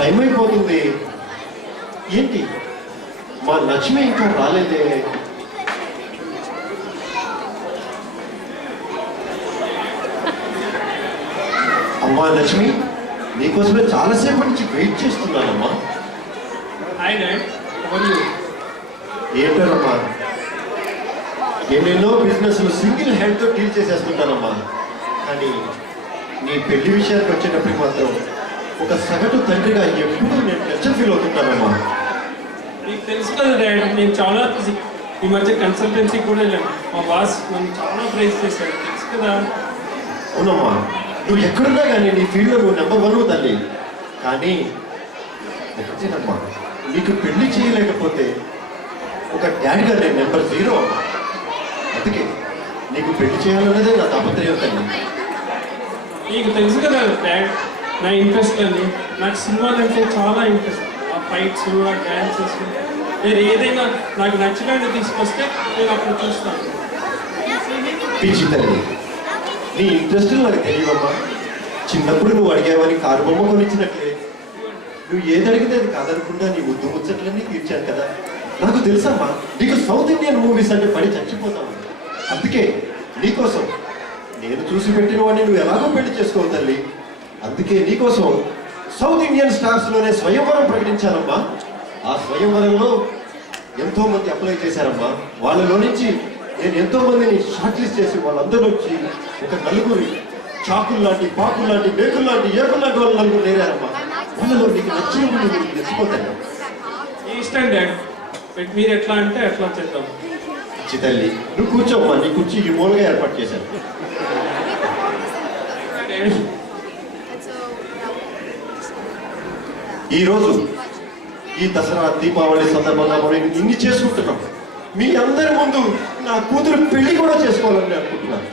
Time అయిపోతుంది. ఏంటి మా లక్ష్మి ఇంకా రాలేదే? అమ్మా లక్ష్మి, నీకోసమే చాలాసేపు నుంచి వెయిట్ చేస్తున్నానమ్మా. ఏంటోనమ్మా, ఎన్నెన్నో బిజినెస్లు సింగిల్ హ్యాండ్తో డీల్ చేసేస్తుంటానమ్మా. కానీ నీ పెళ్లి విషయానికి వచ్చేటప్పటికి మాత్రం ఒక సగటు తండ్రిగా ఎప్పుడూ నేను టెన్షన్ ఫీల్ అవుతుంటానమ్మా. నీకు తెలుసు కదా డాడీ, నేను చాలా ఈ మధ్య కన్సల్టెన్సీ కూడా వెళ్ళాను. మా బాస్ నన్ను చాలా ప్రైజ్ చేశాడు, తెలుసు కదా. అవునమ్మా, నువ్వు ఎక్కడున్నా కానీ నీ ఫీల్డ్లో నువ్వు నెంబర్ 1 తల్లి. కానీ ఒకటేనమ్మా, నీకు పెళ్లి చేయలేకపోతే ఒక డాడీగా నేను నెంబర్ 0. అందుకే నీకు పెళ్లి చేయాలన్నదే నా తాపత్రయం తల్లి. నీకు తెలుసు కదా డాడ్, నా ఇంట్రెస్ట్ అని. నాకు సినిమాలు అంటే చాలా ఇంట్రెస్ట్. ఆ ఫైట్స్, ఆ డ్యాన్సెస్, నేను ఏదైనా నాకు నచ్చినట్టు తీసుకొస్తే నేను అప్పుడు చూస్తాను. పిచ్చి తల్లి, నీ ఇంట్రెస్ట్ నాకు తెలియవమ్మా. చిన్నప్పుడు నువ్వు అడిగేవని కారు బొమ్మ కొనిచ్చినట్లే నువ్వు ఏది అడిగితే అది కాదనకుండా నీ ముద్దు ముచ్చట్లన్నీ తీర్చాను కదా. నాకు తెలుసమ్మా, నీకు సౌత్ ఇండియన్ మూవీస్ అంటే పడి చచ్చిపోతావు. అందుకే నీకోసం నేను చూసి పెట్టిన వాడిని నువ్వు ఎలాగో పెళ్లి చేసుకోవు తల్లి. అందుకే నీకోసం సౌత్ ఇండియన్ స్టార్స్లోనే స్వయంవరం ప్రకటించానమ్మా. ఆ స్వయంవరంలో ఎంతో మంది అప్లై చేశారమ్మా. వాళ్ళలో నుంచి నేను ఎంతో మందిని షార్ట్ లిస్ట్ చేసి వాళ్ళందరూ వచ్చి ఒక నలుగురి చాకులు లాంటి, పాకులు లాంటి, బేకులు లాంటి, ఏకులు లాంటి వాళ్ళు నలుగురు నేరారమ్మా. వాళ్ళలో నీకు నచ్చిన నీకు నచ్చిపోతాను. ఇష్టం డాడ్, మీరు ఎట్లా అంటే అట్లా చేద్దాం. పిచ్చి తల్లి, నువ్వు కూర్చోమ్మా. నీ కుర్చీ ఈ మూలగా ఏర్పాటు చేశాను. ఈరోజు ఈ దసరా, దీపావళి సందర్భంగా మనం ఇన్ని చేసుకుంటున్నాం. మీ అందరి ముందు నా కూతురు పెళ్లి కూడా చేసుకోవాలని అనుకుంటున్నాను.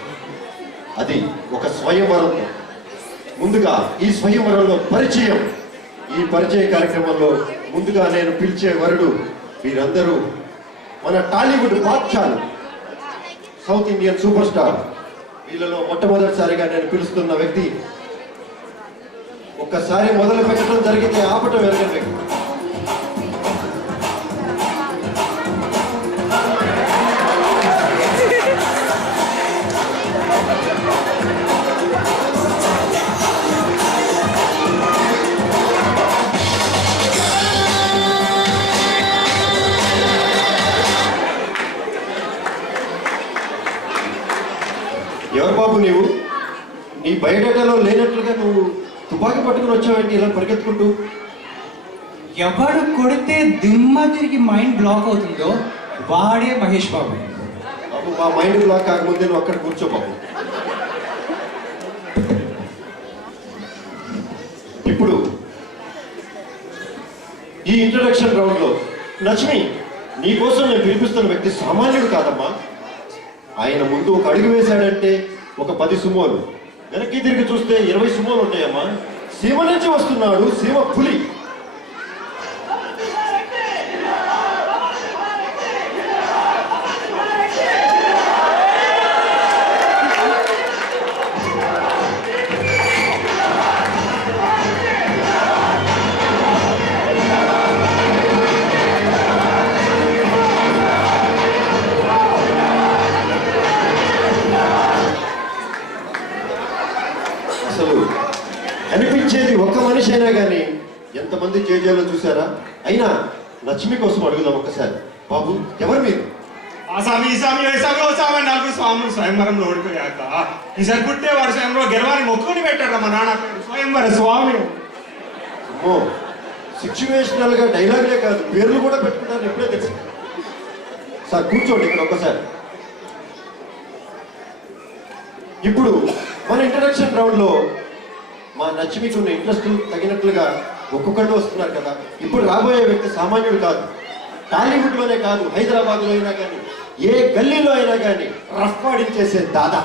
అది ఒక స్వయంవరంతో. ముందుగా ఈ స్వయంవరంలో పరిచయం. ఈ పరిచయ కార్యక్రమంలో ముందుగా నేను పిలిచే వరుడు వీరందరూ మన టాలీవుడ్ బాద్షాలు, సౌత్ ఇండియన్ సూపర్ స్టార్. వీళ్ళలో మొట్టమొదటిసారిగా నేను పిలుస్తున్న వ్యక్తి, ఒక్కసారి మొదలు పెట్టడం జరిగితే ఆపటం ఎరగని వ్యక్తి. ఎవరు బాబు నీవు? నీ బయోడేటాలో లేనట్లుగా నువ్వు తుపాకీ పట్టుకుని వచ్చావేంటి ఇలా పరిగెత్తుకుంటూ? ఎవడు కొడితే దిమ్మ తిరిగి మైండ్ బ్లాక్ అవుతుందో వాడే మహేష్ బాబు. బాబు, మా మైండ్ బ్లాక్ కాకముందే నువ్వు అక్కడ కూర్చో బాబు. ఇప్పుడు ఈ ఇంట్రడక్షన్ రౌండ్లో లక్ష్మి, నీ కోసం నేను పిలిపిస్తున్న వ్యక్తి సామాన్యుడు కాదమ్మా. ఆయన ముందు ఒక అడుగు వేశాడంటే ఒక 10 సుమోలు, వెనక్కి తిరిగి చూస్తే 20 సుమోలు ఉంటాయమ్మా. సీమ నుంచి వస్తున్నాడు, సీమ పులి. కనిపించేది ఒక్క మనిషి అయినా కానీ ఎంతమంది జేజేలో చూసారా? అయినా లక్ష్మి కోసం అడుగుదాం ఒక్కసారి. బాబు, ఎవరు మీరు? నలుగురు స్వయంవరంలో ఓడిపోయాక ఈసారి పుట్టేవాడు స్వయంవరం గెలవాలని మొక్కుని పెట్టాడు మా నాన్న. స్వయంవర స్వామి. అమ్మో, సిచ్యువేషనల్ గా డైలాగులే కాదు, పేర్లు కూడా పెట్టుకుంటారు. ఎప్పుడే తెలుసు సార్. కూర్చోండి ఇక్కడ ఒక్కసారి. ఇప్పుడు మన ఇంట్రడక్షన్ రౌండ్ లో మా లక్ష్మికి ఉన్న ఇంట్రెస్ట్ తగినట్లుగా ఒక్కొక్కళ్ళు వస్తున్నారు కదా. ఇప్పుడు రాబోయే వ్యక్తి సామాన్యుడు కాదు. టాలీవుడ్లోనే కాదు, హైదరాబాద్లో అయినా కానీ, ఏ గల్లీలో అయినా కానీ రఫ్ ఆడించేసే దాదా.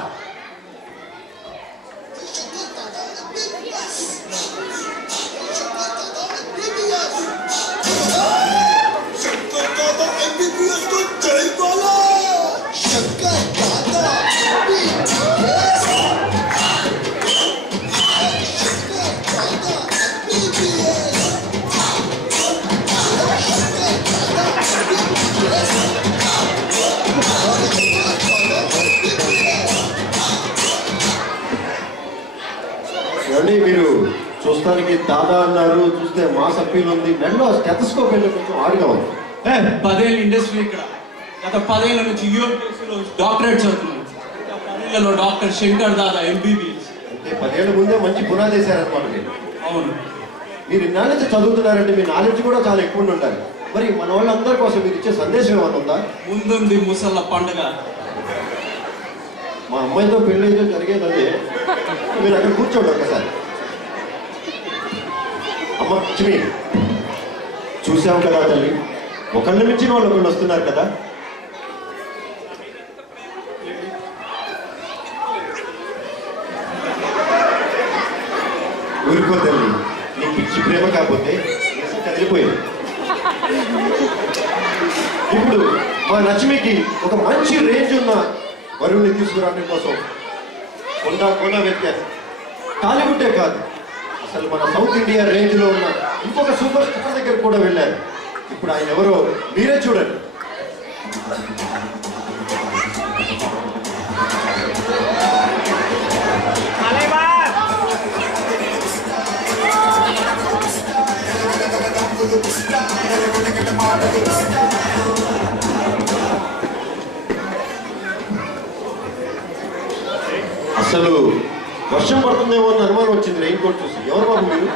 ఏమండి మీరు చూస్తానికి దాదా అన్నారు, చూస్తే మాస్ అప్పీల్ ఉంది, మెడలో స్టెథోస్కోప్ వెళ్ళి కొంచెం ఆడుగా ఉంది. 10 ఏళ్ళ ఇండస్ట్రీ ఇక్కడ. గత 10 ఏళ్ళ నుంచి యూఎంటీసీలో డాక్టరేట్ చదువుతున్నాను. గత 10 ఏళ్ళలో డాక్టర్ శంకర్ దాదా ఎంబీబీఎస్. అంటే 10 ఏళ్ళ ముందే మంచి పునాది వేశారనమాట మీరు. అవును. మీరు ఇన్నాళ్ళ నుంచి చదువుతున్నారంటే మీ నాలెడ్జ్ కూడా చాలా ఎక్కువ ఉండాలి. మరి మన వాళ్ళందరి కోసం మీరు ఇచ్చే సందేశం ఏమైనా ఉందా? ముందుంది ముసళ్ళ పండుగ. మా అమ్మాయితో పెళ్ళి అయితే జరిగేది అదే. మీరు అక్కడ కూర్చోండి ఒక్కసారి. అమ్మ లక్ష్మి, చూసాం కదా తల్లి, ఒకళ్ళ మించిన వాళ్ళు ఒకళ్ళు వస్తున్నారు కదా. ఊరుకో తల్లి, నీ పిచ్చి ప్రేమ కాకపోతే కదిలిపోయింది. ఇప్పుడు మా లక్ష్మికి ఒక మంచి రేంజ్ ఉన్న వరుణ్ణి తీసుకురావడం కోసం కొండ వెతికారు. టాలీవుడ్డే కాదు, అసలు మన సౌత్ ఇండియా రేంజ్ లో ఉన్న ఇంకొక సూపర్ స్టార్ దగ్గర కూడా వెళ్ళారు. ఇప్పుడు ఆయన ఎవరో మీరే చూడండి. అసలు వర్షం పడుతుందేమో అని అనుమానం వచ్చింది రెయిన్ కోట్ చూసి. ఎవరు బాబు మీరు?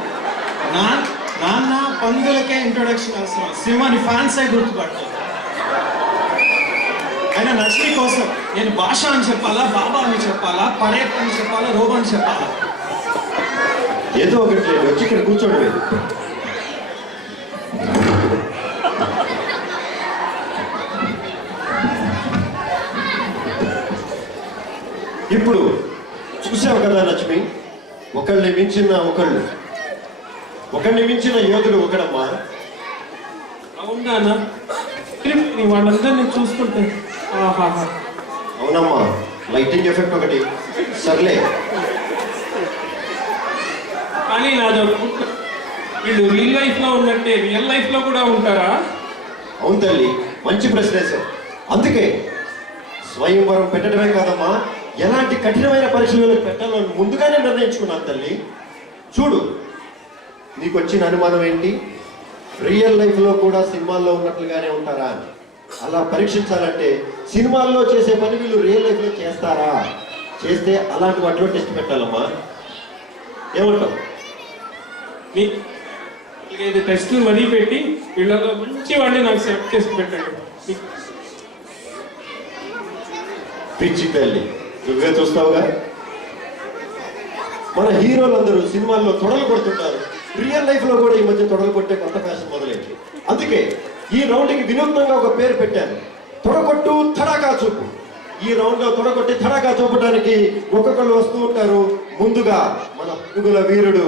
నాన్న పందులకే ఇంట్రొడక్షన్ అవసరం. సింహాని ఫ్యాన్స్ అయి గుర్తుపడతారు. అయినా లక్ష్మి కోసం నేను భాష అని చెప్పాలా, బాబా అని చెప్పాలా, పడేప్ అని చెప్పాలా, రోబో అని చెప్పాలా? ఏదో ఒకటి లేదు, వచ్చి ఇక్కడ కూర్చోండి మీరు. ఇప్పుడు చూసావు కదా లక్ష్మి, ఒకళ్ళని మించిన యోధుడు ఒకడమ్మా. అవునా వాళ్ళందరినీ చూసుకుంటే అవునమ్మా, లైటింగ్ ఎఫెక్ట్ ఒకటి సర్లే. కానీ నాది వీళ్ళు రియల్ లైఫ్ లో ఉన్నట్టే రియల్ లైఫ్ లో కూడా ఉంటారా? అవును తల్లి, మంచి ప్రశ్న వేశావు. అందుకే స్వయంవరం పెట్టడమే కాదమ్మా, ఎలాంటి కఠినమైన పరీక్షలు పెట్టాలో ముందుగానే నిర్ణయించుకున్నాను తల్లి. చూడు, నీకు వచ్చిన అనుమానం ఏంటి? రియల్ లైఫ్లో కూడా సినిమాల్లో ఉన్నట్లుగానే ఉంటారా అని. అలా పరీక్షించాలంటే సినిమాల్లో చేసే పని వీళ్ళు రియల్ లైఫ్లో చేస్తారా, చేస్తే అలాంటి వాటిలో టెస్ట్ పెట్టాలమ్మా. ఏమంటావు? టెస్టులు మరీ పెట్టి వీళ్ళలో మంచి వాడిని నాకు సెలెక్ట్ చేసి పెట్టండి. పిచ్చి తల్లి, నువ్వే చూస్తావుగా. మన హీరోలందరూ సినిమాల్లో తొడలు కొడుతుంటారు, రియల్ లైఫ్ లో కూడా ఈ మధ్య తొడలు కొట్టే కొత్త ఫ్యాషన్ మొదలైంది. అందుకే ఈ రౌండ్ కి వినూత్నంగా ఒక పేరు పెట్టాను, తొడగొట్టు తడాకా చూపు. ఈ రౌండ్ లో తొడగొట్టి తడాకా చూపడానికి ఒక్కొక్కరు వస్తూ ఉంటారు. ముందుగా మన పురుగుల వీరుడు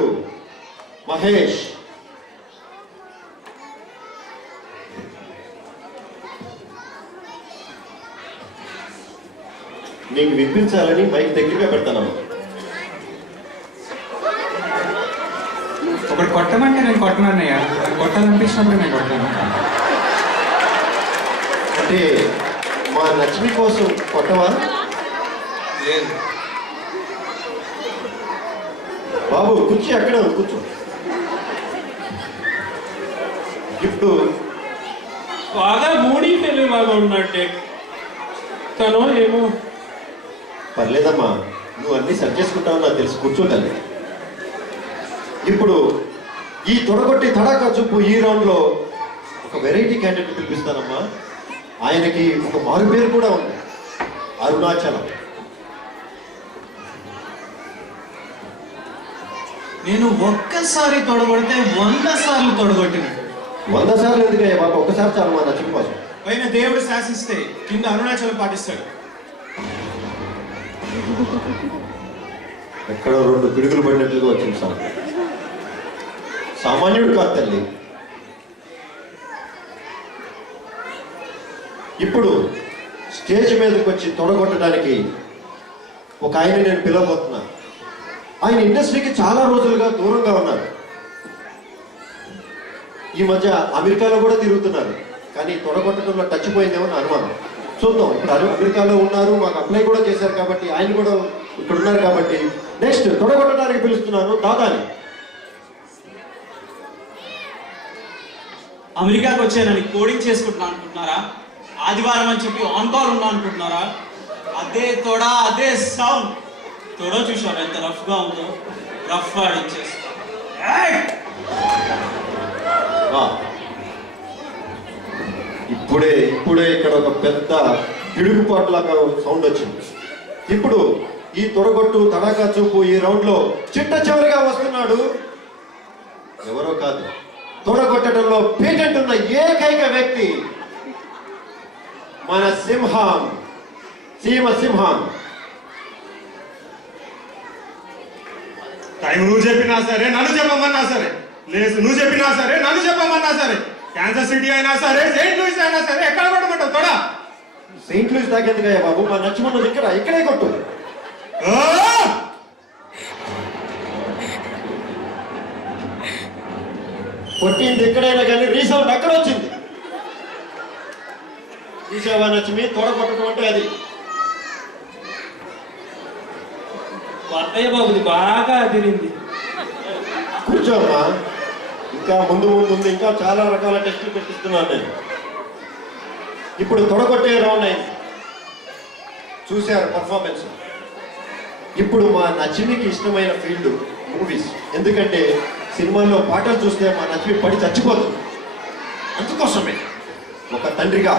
మహేష్. నీకు వినిపించాలని మైక్ దగ్గరగా పెడతానమ్మా. ఒకటి కొట్టమంటే నేను కొట్టనన్నయ్య, కొట్టాలనిపించినప్పుడు నేను కొట్టాను. అంటే మా లక్ష్మి కోసం కొట్టవా? లేదు బాబు, కూర్చో, అక్కడే కూర్చో. ఇప్పుడు బాగా మూడీ తెలుగులాగా ఉన్నట్టే తను ఏమో. పర్లేదమ్మా, నువ్వు అన్ని సెట్ చేసుకుంటావు నాకు తెలుసు, కూర్చోగలి. ఇప్పుడు ఈ తొడగొట్టి తడాకా చూపు ఈ రౌండ్ లో ఒక వెరైటీ క్యాండిడేట్ పిలిపిస్తానమ్మా. ఆయనకి ఒక మారు పేరు కూడా ఉంది, అరుణాచలం. నేను ఒక్కసారి తొడగొడితే 100 సార్లు తొడగొట్టినట్టు. 100 సార్లు ఎందుకే బాబు, ఒక్కసారి చాలు మా లక్ష్మి కోసం. పైన దేవుడు శాసిస్తే కింద అరుణాచలం పాటిస్తాడు. ఎక్కడో 2 పిడుగులు పడినట్లుగా వచ్చింది సార్. సామాన్యుడు కాదు తల్లి. ఇప్పుడు స్టేజ్ మీదకి వచ్చి తొడగొట్టడానికి ఒక ఆయన నేను పిలవబోతున్నా. ఆయన ఇండస్ట్రీకి చాలా రోజులుగా దూరంగా ఉన్నారు. ఈ మధ్య అమెరికాలో కూడా తిరుగుతున్నారు, కానీ తొడగొట్టడంలో టచ్ పోయిందేమో నా అనుమానం. చూద్దాం. ఇప్పుడు అమెరికాలో ఉన్నారు, మాకు అప్లై కూడా చేశారు కాబట్టి, ఆయన కూడా ఇక్కడ ఉన్నారు కాబట్టి నెక్స్ట్ తొడగొట్టడానికి పిలుస్తున్నాను దాదాని. అమెరికాకి వచ్చానని కోడింగ్ చేసుకుంటున్నా అనుకుంటున్నారా? ఆదివారం అని చెప్పి ఆన్ కాల్ ఉన్నా అనుకుంటున్నారా? అదే తొడ, అదే సౌండ్. తొడ చూసారు ఎంత రఫ్ గా ఉందో, రఫ్ ఆడించేస్తా. ఇప్పుడే ఇక్కడ ఒక పెద్ద పిడుగుపాటులాగా సౌండ్ వచ్చింది. ఇప్పుడు ఈ తొడగొట్టు తడాకా చూపు ఈ రౌండ్ లో చిట్ట చివరిగా వస్తున్నాడు. ఎవరో కాదు, తొడగొట్టడంలో పేటెంట్ ఉన్న ఏకైక వ్యక్తి మన సింహం, సింహం. టైం నువ్వు చెప్పినా సరే, నన్ను చెప్పమన్నా సరే, లేదు నువ్వు చెప్పినా సరే, నన్ను చెప్పమన్నా సరే, క్యాన్సర్ సిటీ అయినా సరే, సెయింట్ లూయిస్ అయినా సరే, ఎక్కడ కొట్టమంటావు తొడ? సెయింట్ లూయిస్ దాకెందుకయ్యా బాబు, మా నచ్చమన్నది ఇక్కడే కొట్టు. కొట్టింది ఎక్కడైనా కానీ రీసౌండ్ అక్కడ వచ్చింది. చూసావా నచ్చిమి, తొడ కొట్టడం అంటే అది. అత్తయ్య బాబుది బాగా అదిరింది. కూర్చోమ్మా, ఇంకా ముందు ఉంది, ఇంకా చాలా రకాల టెస్టులు పెట్టిస్తున్నాను నేను. ఇప్పుడు తొడగొట్టే రౌండ్ అయింది, చూశారు పర్ఫార్మెన్స్. ఇప్పుడు మా నచ్చిమికి ఇష్టమైన ఫీల్డ్ మూవీస్. ఎందుకంటే సినిమాల్లో పాటలు చూస్తే మా నచ్చిమి పడి చచ్చిపోతుంది. అందుకోసమే ఒక తండ్రిగా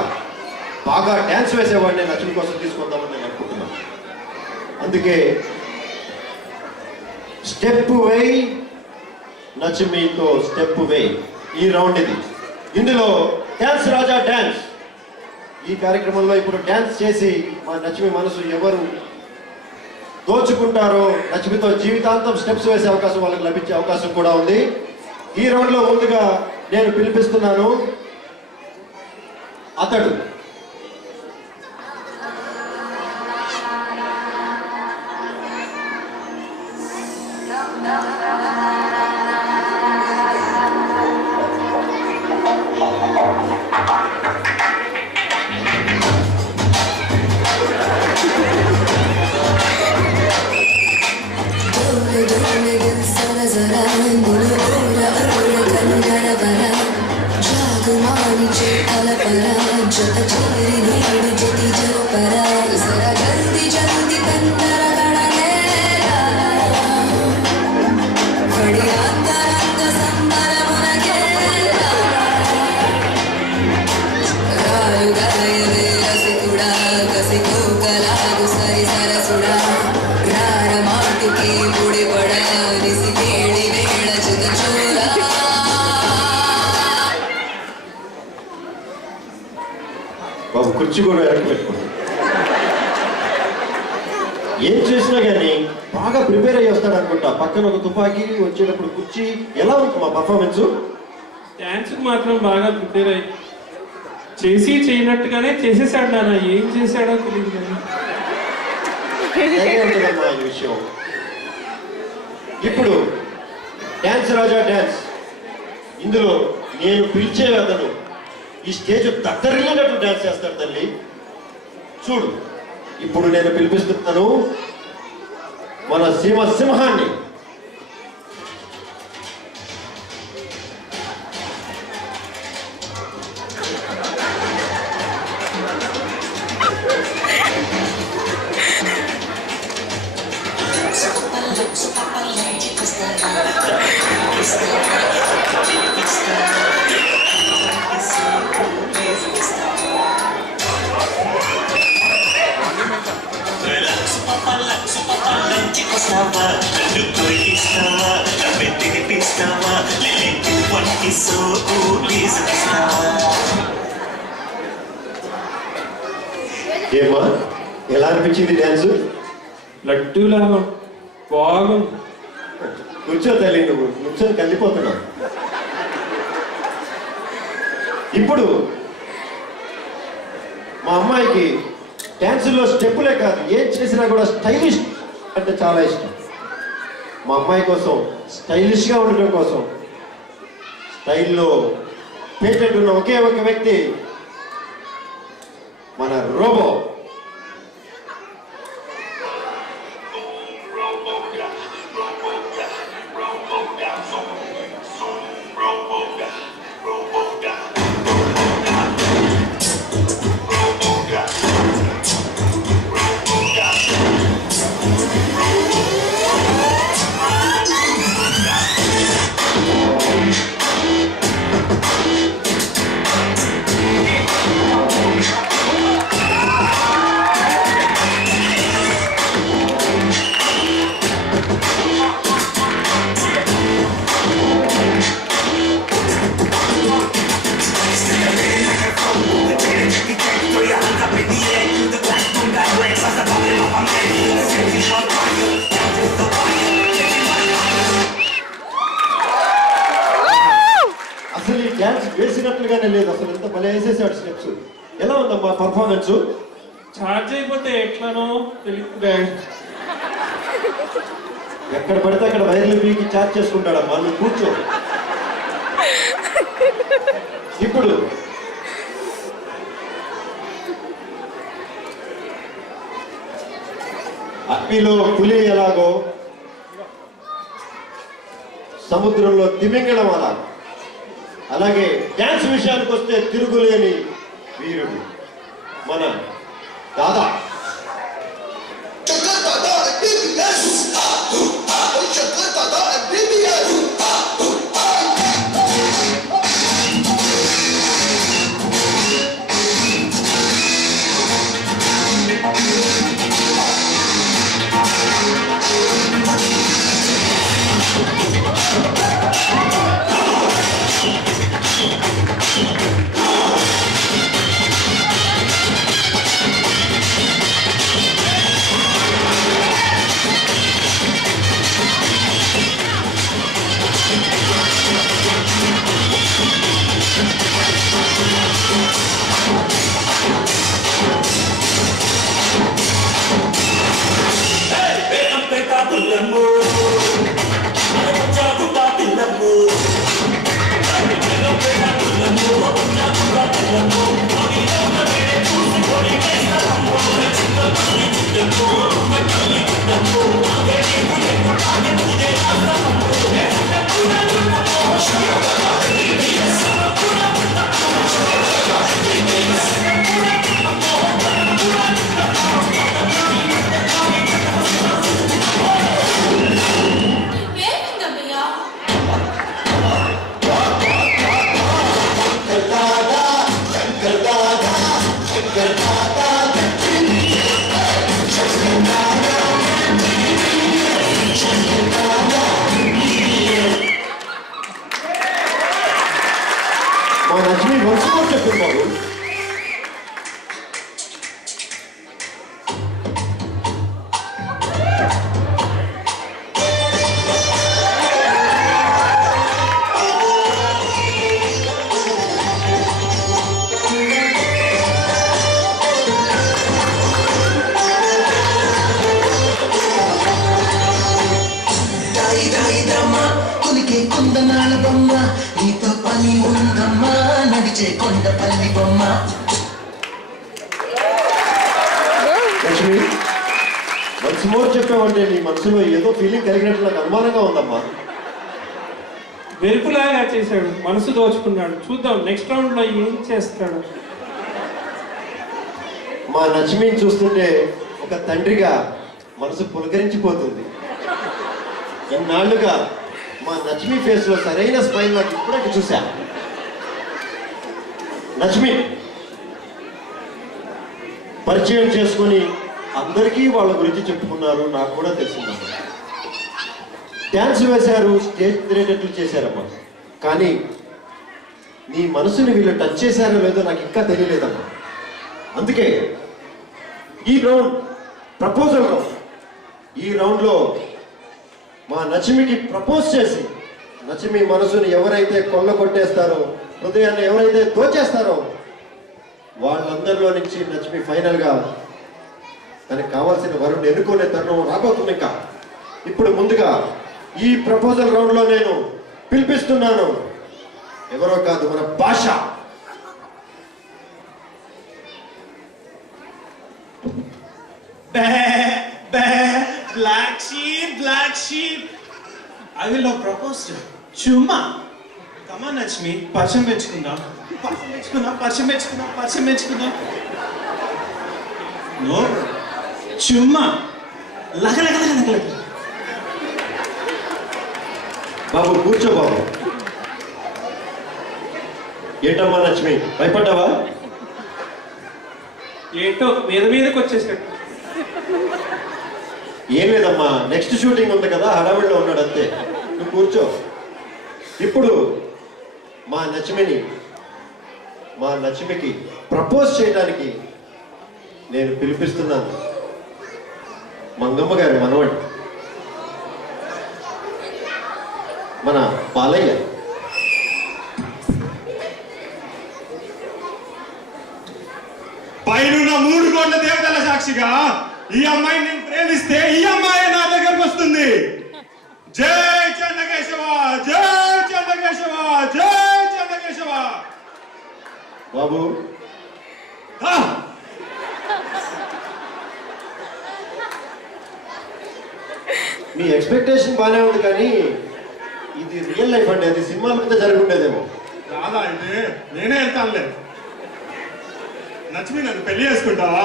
బాగా డ్యాన్స్ వేసేవాడిని నచ్చిమి కోసం తీసుకుందామని నేను అనుకుంటున్నాను. అందుకే స్టెప్ వేయ్ నచ్చిమితో స్టెప్ వేయ్ ఈ రౌండ్ ఇది. ఇందులో డ్యాన్స్ రాజా డ్యాన్స్. ఈ కార్యక్రమంలో ఇప్పుడు డ్యాన్స్ చేసి మా నచ్చిమి మనసు ఎవరు దోచుకుంటారో, నచ్చిమితో జీవితాంతం స్టెప్స్ వేసే అవకాశం వాళ్ళకి లభించే అవకాశం కూడా ఉంది. ఈ రౌండ్ లో ముందుగా నేను పిలిపిస్తున్నాను అతడు. బాబు కుర్చీ కూడా వెనక్కి పెట్టుకోండి. ఏం చేసినా కానీ బాగా ప్రిపేర్ అయ్యి వస్తాడు అనుకుంటా. పక్కన ఒక తుపాకీ, వచ్చేటప్పుడు కుర్చీ. ఎలా ఉంది మా పర్ఫార్మెన్స్? డాన్స్ మాత్రం బాగా ప్రిపేర్ అయ్యి చేసి చేయనట్టుగానే చేసేసాడు. నాన్న ఏం చేశాడో తెలియదు కానీ ఉంటుందమ్మా ఈ విషయం. ఇప్పుడు డ్యాన్స్ రాజా డ్యాన్స్. ఇందులో నేను పిలిచే అతను ఈ స్టేజ్ దగ్గరలేనట్టు డ్యాన్స్ చేస్తాడు తల్లి. చూడు, ఇప్పుడు నేను పిలిపిస్తున్నాను మన సింహాన్ని. ఏమా, ఎలా అనిపించింది డ్యాన్స్? లడ్డూలాగా బాగుంది. కూర్చో తల్లి, నువ్వు కూర్చొని కలిపోతున్నావు. ఇప్పుడు మా అమ్మాయికి డ్యాన్సుల్లో స్టెప్పులే కాదు, ఏం చేసినా కూడా స్టైలిష్ అంటే చాలా ఇష్టం. మా అమ్మాయి కోసం స్టైలిష్గా ఉండటం కోసం స్టైల్లో పేటెంట్ ఉన్న ఒకే ఒక వ్యక్తి మన రోబో. మామూలుగానే లేదు అసలు, ఎంత భలే వేసేసాడు స్టెప్స్. ఎలా ఉందమ్మా పర్ఫార్మెన్స్? ఛార్జ్ అయిపోతే ఎట్లానో తెలియదు. ఎక్కడ పడితే అక్కడ వైర్లు పీకి ఛార్జ్ చేసుకుంటాడమ్మా, నువ్వు కూర్చో. ఇప్పుడు అగ్నిలో పులి ఎలాగో, సముద్రంలో తిమింగడం అలా, అలాగే డ్యాన్స్ విషయానికి వస్తే తిరుగులేని వీరుడు మన దాదా. మా లక్ష్మి వంశమో చెప్పారు బాబు. కొందనాల బొమ్మ నీతో పని ఉందమ్మా, నడిచే కొండపల్లి బొమ్మ. లక్ష్మి వన్స్ మోర్ చెప్పావంటే నీ మనసులో ఏదో ఫీలింగ్ కలిగినట్లు నాకు అనుమానంగా ఉందమ్మా. వెరుపులాగా చేశాడు, మనసు దోచుకున్నాడు. చూద్దాం నెక్స్ట్ రౌండ్ లో ఏం చేస్తాడు. మా లక్ష్మిని చూస్తుంటే ఒక తండ్రిగా మనసు పులకరించిపోతుంది. ఇన్నాళ్లుగా మా లక్ష్మి ఫేస్ లో సరైన స్మైల్ నాకు ఇప్పుడే చూసా. లక్ష్మి పరిచయం చేసుకొని అందరికీ వాళ్ళ గురించి చెప్పుకున్నారు, నాకు కూడా తెలిసిందమ్మా. డ్యాన్స్ వేశారు, స్టేజ్ తిరిగేటట్లు చేశారమ్మా. కానీ నీ మనసుని వీళ్ళు టచ్ చేశారో లేదో నాకు ఇంకా తెలియలేదమ్మా. అందుకే ఈ రౌండ్ ప్రపోజల్ రౌండ్. ఈ రౌండ్లో మా లక్ష్మికి ప్రపోజ్ చేసి లక్ష్మి మనసుని ఎవరైతే కొట్టేస్తారో, హృదయాన్ని ఎవరైతే దోచేస్తారో వాళ్ళందరిలో నుంచి లక్ష్మి ఫైనల్గా తనకు కావాల్సిన వరుణ్ ఎన్నుకునే తరుణం రాబోతుంది. ఇంకా ఇప్పుడు ముందుగా ఈ ప్రపోజల్ రౌండ్లో నేను పిలిపిస్తున్నాను, ఎవరో కాదు మన భాష. Black sheep, black sheep. I will not propose to. Chuma. Come on, Lakshmi. Parcham పెంచుకుందాం. No. Chuma. లగ. బాబు కూర్చో బాబు. ఏంటమ్మా లక్ష్మి భయపడ్డావా? ఏంటో మీదకి వచ్చేసాడు. ఏం లేదమ్మా, నెక్స్ట్ షూటింగ్ ఉంది కదా, హడావిడిలో ఉన్నాడు అంతే. నువ్వు కూర్చో. ఇప్పుడు మా లక్ష్మికి ప్రపోజ్ చేయడానికి నేను పిలిపిస్తున్నాను మంగమ్మ గారి మనవడి మన బాలయ్య. కోట్ల దేవతల సాక్షిగా ఈ అమ్మాయిని నేను ప్రేమిస్తే ఈ అమ్మాయి నా దగ్గరకు వస్తుంది. జై చెన్నకేశవ, జై చెన్నకేశవ, జై చెన్నకేశవ. బాబు ఆ! మీ ఎక్స్పెక్టేషన్ బాగానే ఉంది కానీ ఇది రియల్ లైఫ్ అండి, అది సినిమాల మీద జరిగి ఉండేదేమో. రాదా అయితే నేనే వెళ్తానులే. నచ్చి నన్ను పెళ్లి చేసుకుంటావా?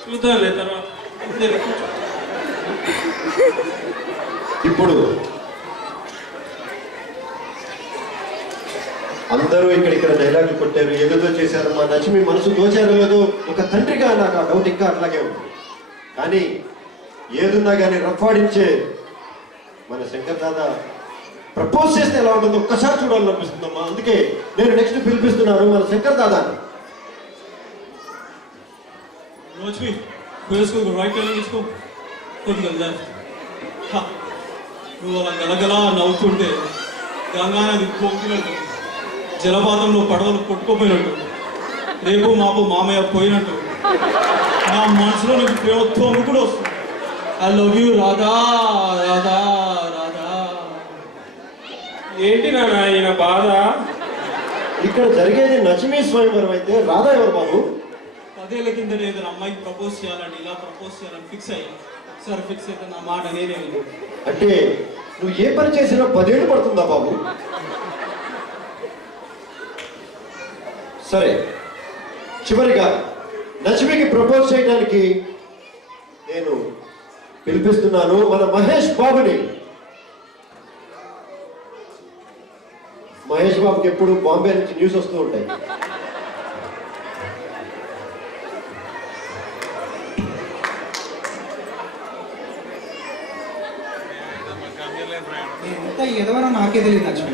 చూద్దాంలే తర్వాత. ఇప్పుడు అందరూ ఇక్కడ డైలాగులు కొట్టారు, ఏదేదో చేశారు, మా నచ్చి మీ మనసు దోచారో లేదో ఒక తండ్రిగా నాకు ఆ డౌట్ ఇంకా అట్లాగే ఉంది. కానీ ఏదున్నా కానీ రఫాడించే మన శంకర్ దాదా ప్రపోజ్ చేస్తే ఎలా ఉంటుందో ఒక్కసారి చూడాలనిపిస్తుందమ్మా. అందుకే నేను నెక్స్ట్ పిలిపిస్తున్నాను మన శంకర్ దాదాని. లక్ష్మి వేసుకో, రైట్ టర్న్ తీసుకో, కొద్దిగా left. హ, నువ్వు అలా గలగలా నవ్వుతుంటే గంగా నది పొంగినట్టు, జలపాతంలో పడవలు కొట్టుకోపోయినట్టు, రేపు మాపు మామయ్య పోయినట్టు నా మనసులో నీకు ప్రేమ తోము కూడా వస్తుంది. I love you Radha, Radha, Radha. ఏంటి నాన్న ఈయన బాధ? ఇక్కడ జరిగేది నచిమీ స్వయంవరం అయితే రాధా ఎవరు బాబు? 10 ఏళ్ల కింద నేను అమ్మాయికి ప్రపోజ్ చేయాలని, ఇలా ప్రపోజ్ చేయాలని ఫిక్స్ అయ్యి, సరే ఫిక్స్ అయితే నా మాట నేనే విను. అంటే నువ్వు ఏ పని చేసినా 10 ఏళ్ళు పడుతుందా బాబు? సరే, చివరిగా నచిమికి ప్రపోజ్ చేయడానికి నేను పిలిపిస్తున్నాను మన మహేష్ బాబుని. మహేష్ బాబుకి ఎప్పుడు బాంబే నుంచి న్యూస్ వస్తూ ఉంటాయి. ఎంత ఎదవనో నాకే తెలియదు లక్ష్మి.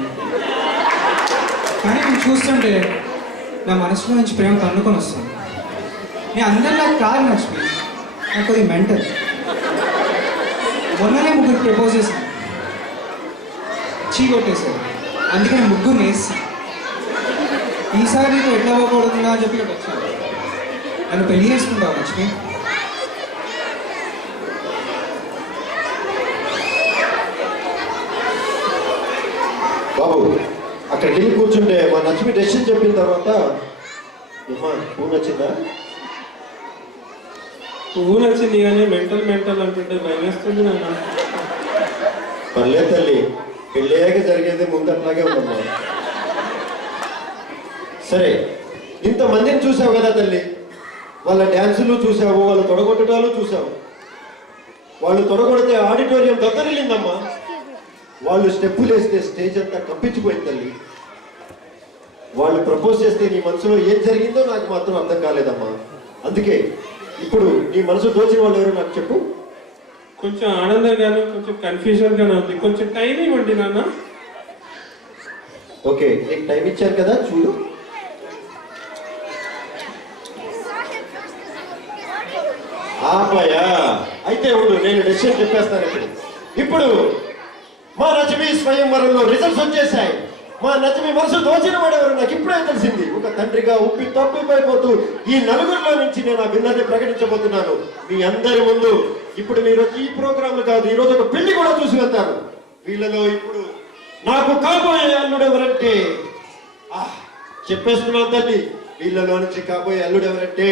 కానీ నేను చూస్తుంటే నా మనసులో నుంచి ప్రేమ తన్నుకొని వస్తుంది. నేను అందరిలా కాదు లక్ష్మి, నాకు అది మెంటల్. మొన్ననే 3 ప్రపోజ్ చేశాను, చీ కొట్టేశారు. అందుకే నేను 3 వేస్తాను. ఈసారి నీకు ఎట్లా అవ్వకూడదు అని చెప్పి ఇక్కడ వచ్చాను. నన్ను పెళ్లి చేసుకుంటావు లక్ష్మి? బాబు అక్కడికి వెళ్ళి కూర్చుంటే మా నచ్చిమి డెసిషన్ చెప్పిన తర్వాత ఏమా పువ్వు నచ్చిందా? పువ్వు నచ్చింది కానీ మెంటల్ అంటుంటే భయం వేస్తుంది నాన్న. పర్లేదు తల్లి, పెళ్ళయ్యాక జరిగేది ముందు అట్లాగే ఉందమ్మా. సరే, ఇంతమందిని చూసావు కదా తల్లి, వాళ్ళ డ్యాన్సులు చూసావు, వాళ్ళ తొడగొట్టడాలు చూసావు. వాళ్ళు తొడగొడితే ఆడిటోరియం దద్దరిల్లిందమ్మా. వాళ్ళు స్టెప్పులు వేస్తే స్టేజ్ అంతా కంపించిపోయింది తల్లి. వాళ్ళు ప్రపోజ్ చేస్తే నీ మనసులో ఏం జరిగిందో నాకు మాత్రం అర్థం కాలేదమ్మా. అందుకే ఇప్పుడు నీ మనసు దోచిన వాళ్ళు ఎవరు నాకు చెప్పు. కొంచెం ఆనందంగాను కొంచెం కన్ఫ్యూజన్ గానే ఉంది, కొంచెం టైం ఇవ్వండి నాన్న. ఓకే, నీకు టైం ఇచ్చారు కదా, చూడు. ఆపాయా? అయితే ఉండు, నేను డెసిషన్ చెప్పేస్తాను. ఇప్పుడు మా నచిమి స్వయంవరంలో రిజల్ట్స్ వచ్చేసాయి. మా నచిమి మనసు దోచిన వాడెవరు నాకు ఇప్పుడే తెలిసింది. ఒక తండ్రిగా ఉప్పి తప్పిపోయిపోతూ ఈ నలుగురిలో నుంచి నేను ఆ విన్నర్ని ప్రకటించబోతున్నాను మీ అందరి ముందు. ఇప్పుడు మీరు ఈ ప్రోగ్రాంలు కాదు, ఈ రోజు ఒక పెళ్లి కూడా చూసి వెళ్తారు. వీళ్ళలో ఇప్పుడు నాకు కాబోయే అల్లుడు ఎవరంటే చెప్పేస్తున్నాను తల్లి, వీళ్ళలో నుంచి కాబోయే అల్లుడు ఎవరంటే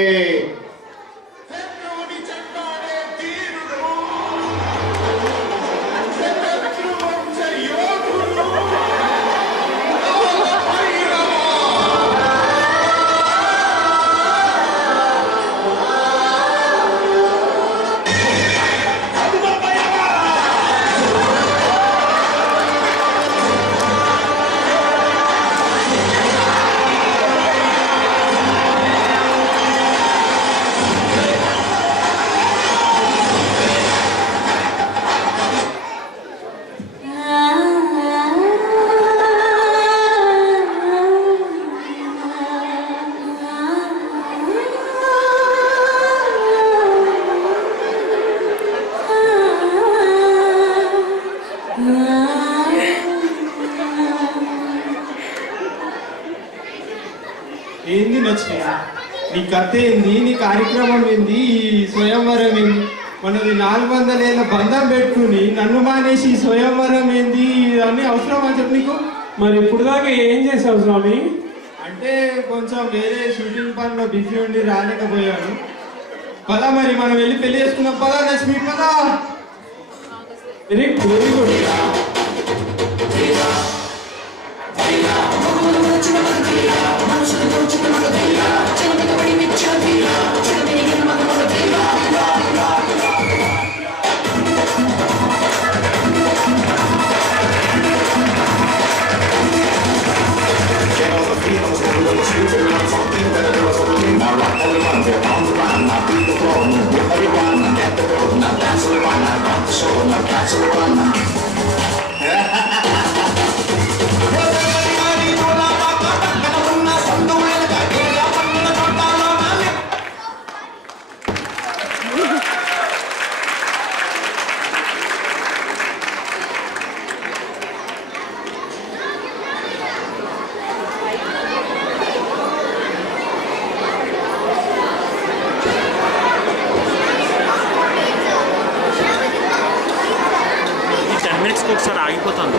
ఏంది నచ్చి నీ కథ ఏంది, నీ కార్యక్రమం ఏంది, ఈ స్వయంవరం ఏంది? మనది 400 ఏళ్ళ బంధం పెట్టుకుని నన్ను మానేసి ఈ స్వయంవరం ఏంది అన్నీ అవసరం అని చెప్పి నీకు? మరి ఇప్పుడు దాకా ఏం చేసావు స్వామి? అంటే కొంచెం వేరే షూటింగ్ పనిలో బిజీ ఉండి రాలేకపోయాను. పదా మరి మనం వెళ్ళి పెళ్లి చేసుకున్నాం. పదా లక్ష్మి, పదా. Very very good. ఒకసారి ఆగిపోతాను.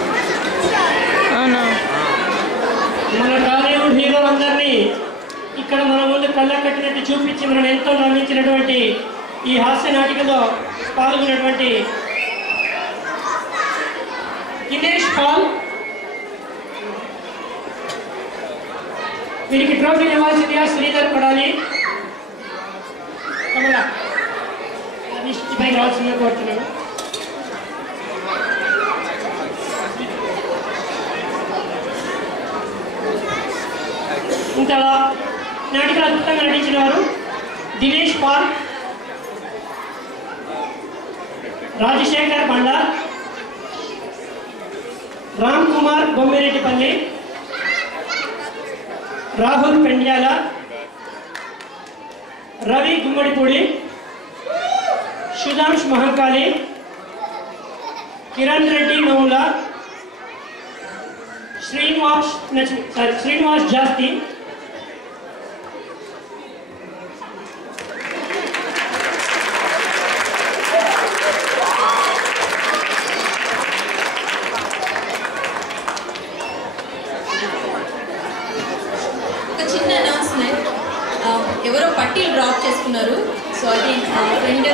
మన టాలీవుడ్ హీరో అందరినీ ఇక్కడ మన ముందు కళ్ళ కట్టినట్టు చూపించి మనం ఎంతో నమ్మించినటువంటి ఈ హాస్య నాటికలో పాల్గొన్నటువంటి దినేష్ పాల్, వీరికి ట్రోఫీ ఇవ్వాల్సిందిగా శ్రీధర్ పడాలి. కమలా పై రావాల్సిందిగా కోరుతున్నాను. ఇంతలా నాటికలు అద్భుతంగా నటించిన వారు దినేష్ పాల్, రాజశేఖర్ బండ, రామ్ కుమార్ బొమ్మిరెడ్డిపల్లి, రాహుల్ పెండ్యాల, రవి గుమ్మడిపూడి, సుధాంష్ మహంకాళి, కిరణ్ రెడ్డి నౌల, శ్రీనివాస్ జాస్తి, ఎవరో పట్టీలు డ్రాప్ చేసుకున్నారు. సో అది ఫ్రెండ్